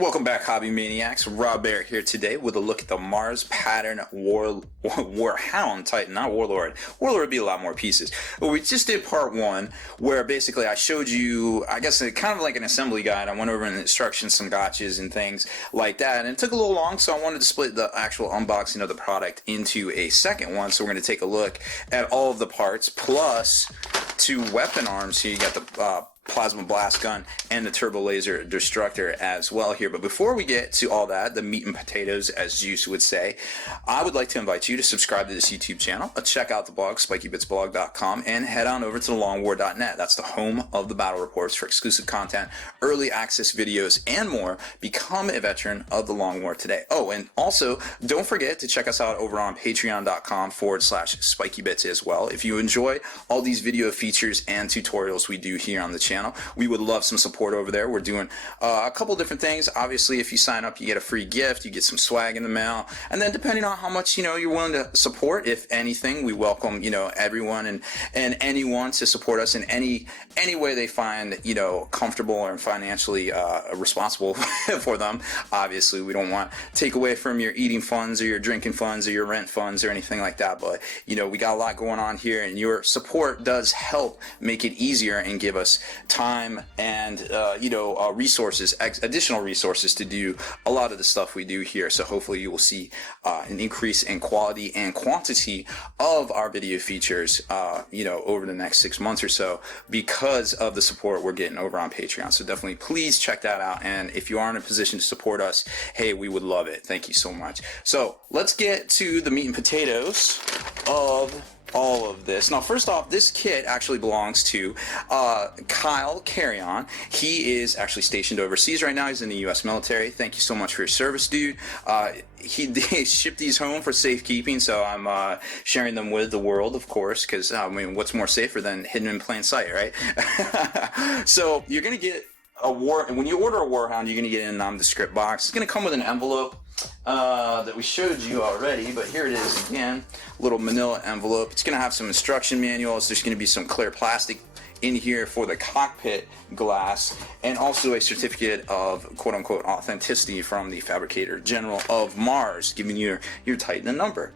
Welcome back, Hobby Maniacs. Baer here today with a look at the Mars Pattern Warhound Titan, not Warlord. Warlord would be a lot more pieces. But we just did part one, where basically I showed you, I guess, kind of like an assembly guide. I went over the instructions, some gotchas and things like that, and it took a little long, so I wanted to split the actual unboxing of the product into a second one. So we're going to take a look at all of the parts, plus two weapon arms here. You got the plasma blast gun and the turbo laser destructor as well here. But before we get to all that, the meat and potatoes, as Juice would say, I would like to invite you to subscribe to this YouTube channel, check out the blog, spikybitsblog.com, and head on over to thelongwar.net. That's the home of the battle reports for exclusive content, early access videos, and more. Become a veteran of the Long War today. Oh, and also, don't forget to check us out over on patreon.com/spikybits as well. If you enjoy all these video features and tutorials we do here on the channel, we would love some support over there. We're doing a couple different things. Obviously, if you sign up, you get a free gift, you get some swag in the mail, and then depending on how much you're willing to support, if anything, we welcome everyone and anyone to support us in any way they find comfortable or financially responsible for them. Obviously, we don't want to take away from your eating funds or your drinking funds or your rent funds or anything like that, but we got a lot going on here, and your support does help make it easier and give us time and resources, additional resources to do a lot of the stuff we do here. So hopefully you will see an increase in quality and quantity of our video features over the next 6 months or so, because of the support we're getting over on Patreon. So definitely please check that out, and if you are in a position to support us, hey, we would love it. Thank you so much. So let's get to the meat and potatoes of all of this. Now, first off, this kit actually belongs to Kyle Carry-On. He is actually stationed overseas right now. He's in the U.S. military. Thank you so much for your service, dude. He shipped these home for safekeeping, so I'm sharing them with the world, of course, because I mean, what's more safer than hidden in plain sight, right? So you're gonna get when you order a Warhound, you're gonna get a nondescript box. It's gonna come with an envelope that we showed you already, but here it is again, little manila envelope. It's going to have some instruction manuals. There's going to be some clear plastic in here for the cockpit glass, and also a certificate of quote-unquote authenticity from the Fabricator General of Mars, giving your Titan a number.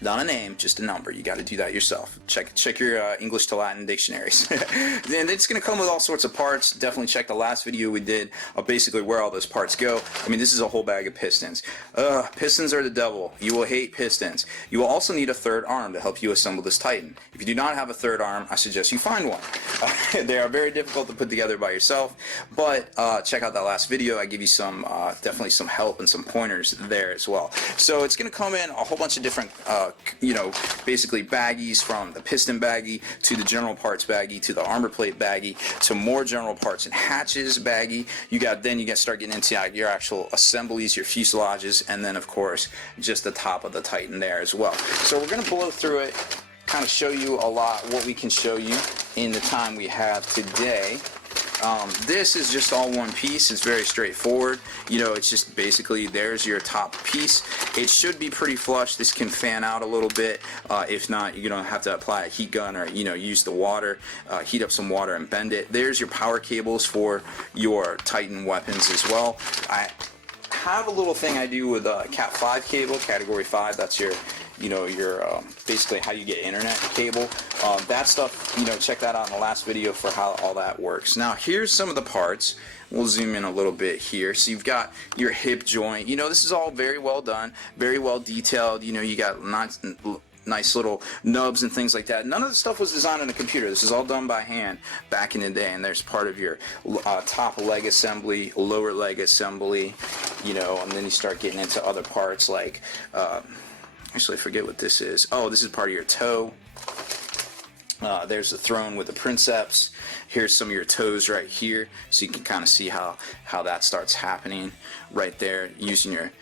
Not a name, just a number. You got to do that yourself. Check your English to Latin dictionaries. Then it's going to come with all sorts of parts. Definitely check the last video we did of basically where all those parts go. I mean, this is a whole bag of pistons. Pistons are the devil. You will hate pistons. You will also need a third arm to help you assemble this Titan. If you do not have a third arm, I suggest you find one. They are very difficult to put together by yourself, but check out that last video. I give you some definitely some help and some pointers there as well. So it's going to come in a whole bunch of different basically baggies, from the piston baggie to the general parts baggie to the armor plate baggie to more general parts and hatches baggie. You got start getting into your actual assemblies, your fuselages, and then of course just the top of the Titan there as well. So we're going to blow through it, kind of show you a lot what we can show you in the time we have today. This is just all one piece. It's very straightforward. It's just basically, there's your top piece. It should be pretty flush. This can fan out a little bit. If not, you're going to have to apply a heat gun, or use the water, heat up some water and bend it. There's your power cables for your Titan weapons as well. I have a little thing I do with a Cat 5 cable, Category 5. That's your basically how you get internet cable. That stuff, check that out in the last video for how all that works. Now, here's some of the parts. We'll zoom in a little bit here. So you've got your hip joint. This is all very well done, very well detailed. You got nice little nubs and things like that. None of the stuff was designed on a computer. This is all done by hand back in the day, and there's part of your top leg assembly, lower leg assembly, and then you start getting into other parts like actually, I forget what this is. Oh, this is part of your toe. There's the throne with the princeps. Here's some of your toes right here, so you can kind of see how that starts happening right there. You start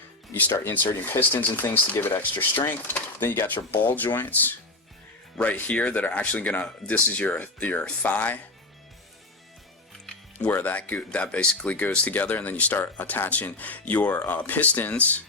inserting pistons and things to give it extra strength. Then you got your ball joints right here that are actually this is your thigh, where that basically goes together, and then you start attaching your pistons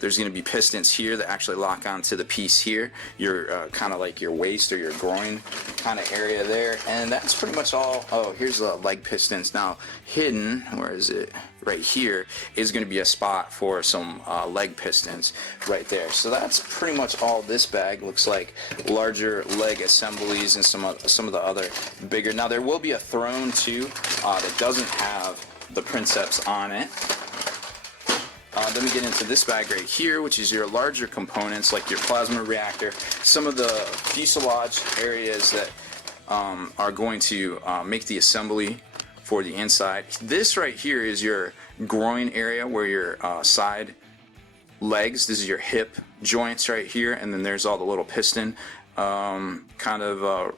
there's going to be pistons here that actually lock onto the piece here, your kind of like your waist or your groin kind of area there. And that's pretty much all. Oh, here's the leg pistons. Now hidden, where is it? Right here is going to be a spot for some leg pistons right there. So that's pretty much all this bag looks like. Larger leg assemblies and some of the other bigger. Now there will be a throne too that doesn't have the princeps on it. Then we get into this bag right here, which is your larger components like your plasma reactor, some of the fuselage areas that are going to make the assembly for the inside. This right here is your groin area where your side legs, this is your hip joints right here, and then there's all the little piston kind of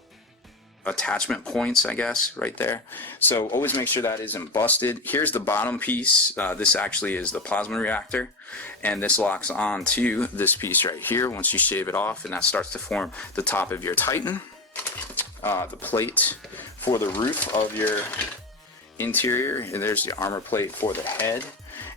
attachment points, I guess, right there. So always make sure that isn't busted. Here's the bottom piece. This actually is the plasma reactor, and this locks on to this piece right here once you shave it off, and that starts to form the top of your Titan. The plate for the roof of your interior, and there's the armor plate for the head,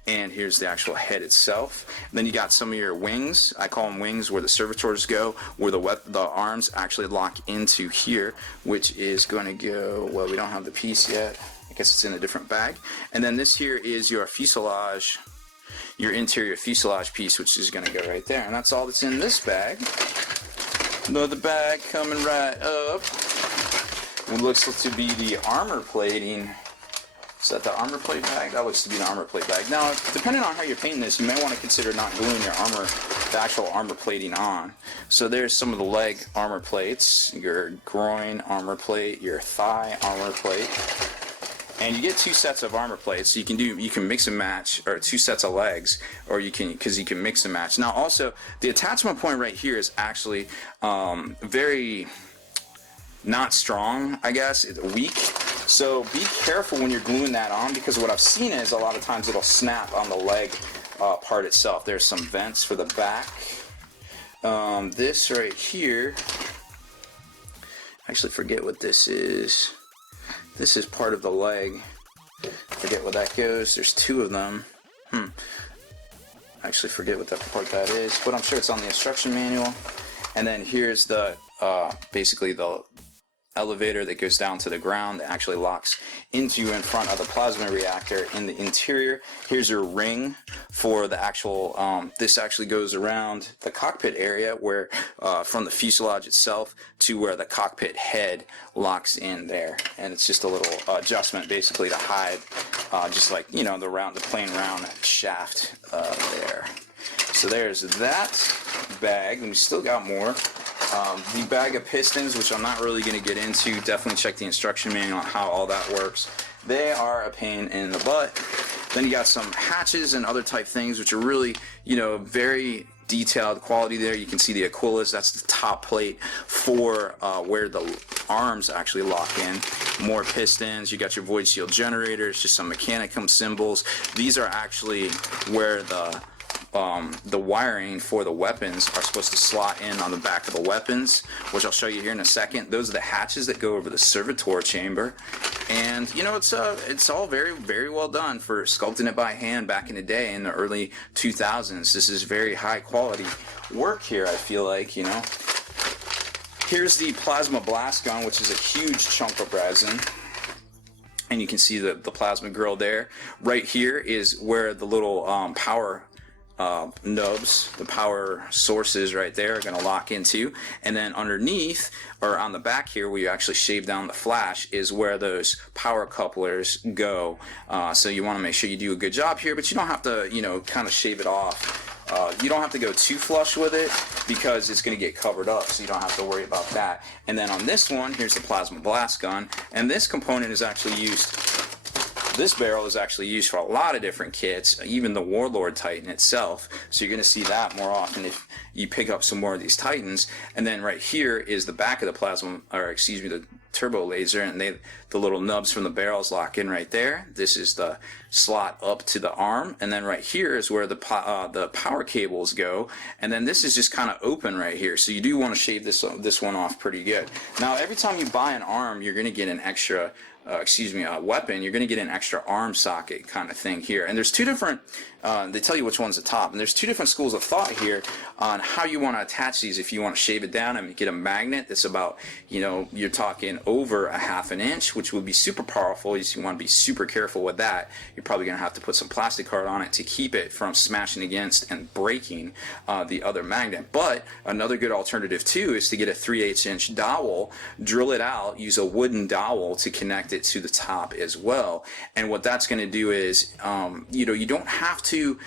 and here's the actual head itself. And then you got some of your wings. I call them wings, where the servitors go, where the arms actually lock into here, which is going to go, well, we don't have the piece yet, I guess it's in a different bag. And then this here is your fuselage, your interior fuselage piece, which is going to go right there, and that's all that's in this bag. Another bag coming right up. It looks to be the armor plating. Is that the armor plate bag? That looks to be the armor plate bag. Now, depending on how you're painting this, you may want to consider not gluing your armor, the actual armor plating on. So there's some of the leg armor plates, your groin armor plate, your thigh armor plate. And you get two sets of armor plates, so you can mix and match, or two sets of legs, or you can mix and match. Now also, the attachment point right here is actually very not strong, I guess. It's weak. So be careful when you're gluing that on, because what I've seen is a lot of times it'll snap on the leg part itself. There's some vents for the back. This right here, I actually forget what this is. This is part of the leg. Forget what that goes. There's two of them. I actually forget what that part that is, but I'm sure it's on the instruction manual. And then here's the basically the elevator that goes down to the ground that actually locks into in front of the plasma reactor in the interior. Here's your ring for the actual, this actually goes around the cockpit area where from the fuselage itself to where the cockpit head locks in there, and it's just a little adjustment basically to hide just like, you know, the plain round shaft there. So there's that bag, and we still got more. The bag of pistons, which I'm not really going to get into, definitely check the instruction manual on how all that works. They are a pain in the butt. Then you got some hatches and other type things, which are really, you know, very detailed quality there. You can see the Aquillas, that's the top plate for where the arms actually lock in. More pistons, you got your void shield generators, just some mechanicum symbols. These are actually where the wiring for the weapons are supposed to slot in on the back of the weapons, which I'll show you here in a second. Those are the hatches that go over the servitor chamber, and you know, it's all very, very well done for sculpting it by hand back in the day in the early 2000s. This is very high quality work here, I feel like, you know. Here's the plasma blast gun, which is a huge chunk of resin. And you can see the plasma grill there. Right here is where the little power nubs, the power sources right there, are going to lock into. And then underneath, or on the back here where you actually shave down the flash, is where those power couplers go. So you want to make sure you do a good job here, but you don't have to, you know, kind of shave it off. You don't have to go too flush with it because it's going to get covered up, so you don't have to worry about that. And then on this one, here's the plasma blast gun, and this component is actually used, this barrel is actually used for a lot of different kits, even the Warlord Titan itself, so you're going to see that more often if you pick up some more of these Titans. And then right here is the back of the plasma, or excuse me, the turbo laser, and the little nubs from the barrels lock in right there. This is the slot up to the arm, and then right here is where the power cables go, and then this is just kind of open right here, so you do want to shave this one off pretty good. Now every time you buy an arm, you're going to get an extra weapon, you're going to get an extra arm socket kind of thing here. And there's two different, they tell you which one's the top, and there's two different schools of thought here on how you want to attach these. If you want to shave it down and get a magnet that's about, you're talking over a ½ an inch, which would be super powerful. You want to be super careful with that. You're probably going to have to put some plastic card on it to keep it from smashing against and breaking the other magnet. But another good alternative too is to get a 3/8 inch dowel, drill it out, use a wooden dowel to connect it to the top as well. And what that's going to do is, you don't have to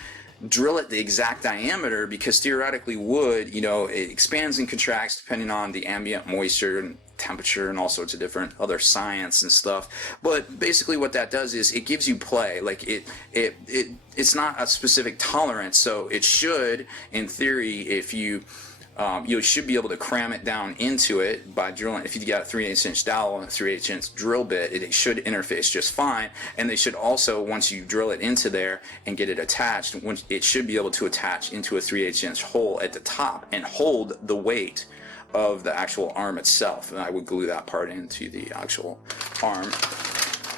drill it the exact diameter, because theoretically wood, it expands and contracts depending on the ambient moisture and temperature and all sorts of different other science and stuff. But basically what that does is it gives you play. Like it's not a specific tolerance, so it should, in theory, if you should be able to cram it down into it by drilling. If you got a 3/8 inch dowel and a 3/8 inch drill bit, it should interface just fine. And they should also, once you drill it into there and get it attached, it should be able to attach into a 3/8 inch hole at the top and hold the weight of the actual arm itself. And I would glue that part into the actual arm,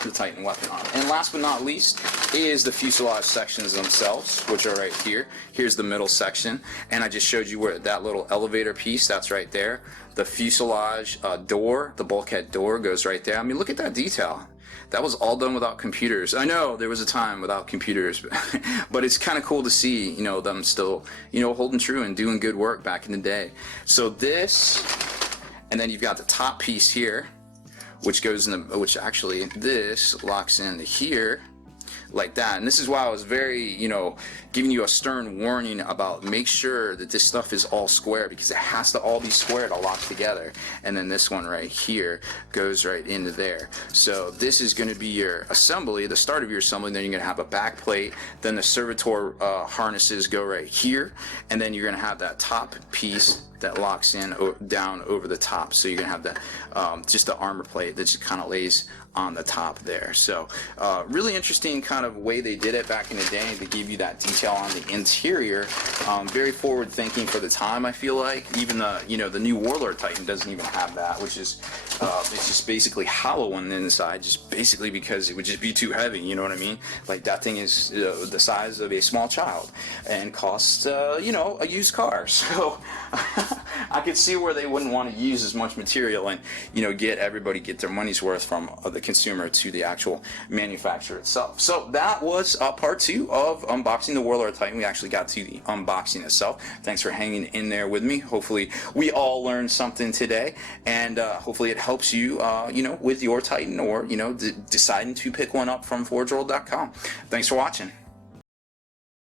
the Titan weapon arm. And last but not least is the fuselage sections themselves, which are right here. Here's the middle section, and I just showed you where that little elevator piece, that's right there. The fuselage door, the bulkhead door goes right there. I mean, look at that detail. That was all done without computers. I know there was a time without computers, but it's kind of cool to see, them still, holding true and doing good work back in the day. So this, and then you've got the top piece here, which goes in which actually this locks into here like that. And this is why I was very, giving you a stern warning about make sure that this stuff is all square, because it has to all be square to lock together. And then this one right here goes right into there. So this is going to be your assembly, the start of your assembly. Then you're going to have a back plate, then the servitor harnesses go right here, and then you're going to have that top piece that locks in down over the top. So you're gonna have the just the armor plate that just kind of lays on the top there. So really interesting kind of way they did it back in the day to give you that detail on the interior. Very forward thinking for the time, I feel like. Even the the new Warlord Titan doesn't even have that, which is it's just basically hollow on the inside, just basically because it would just be too heavy. You know what I mean? Like that thing is the size of a small child and costs a used car. So I could see where they wouldn't want to use as much material and get their money's worth from the consumer to the actual manufacturer itself. So that was part 2 of unboxing the Warlord Titan. We actually got to the unboxing itself. Thanks for hanging in there with me. Hopefully we all learned something today, and hopefully it helps you with your Titan, or deciding to pick one up from forgeworld.com. Thanks for watching.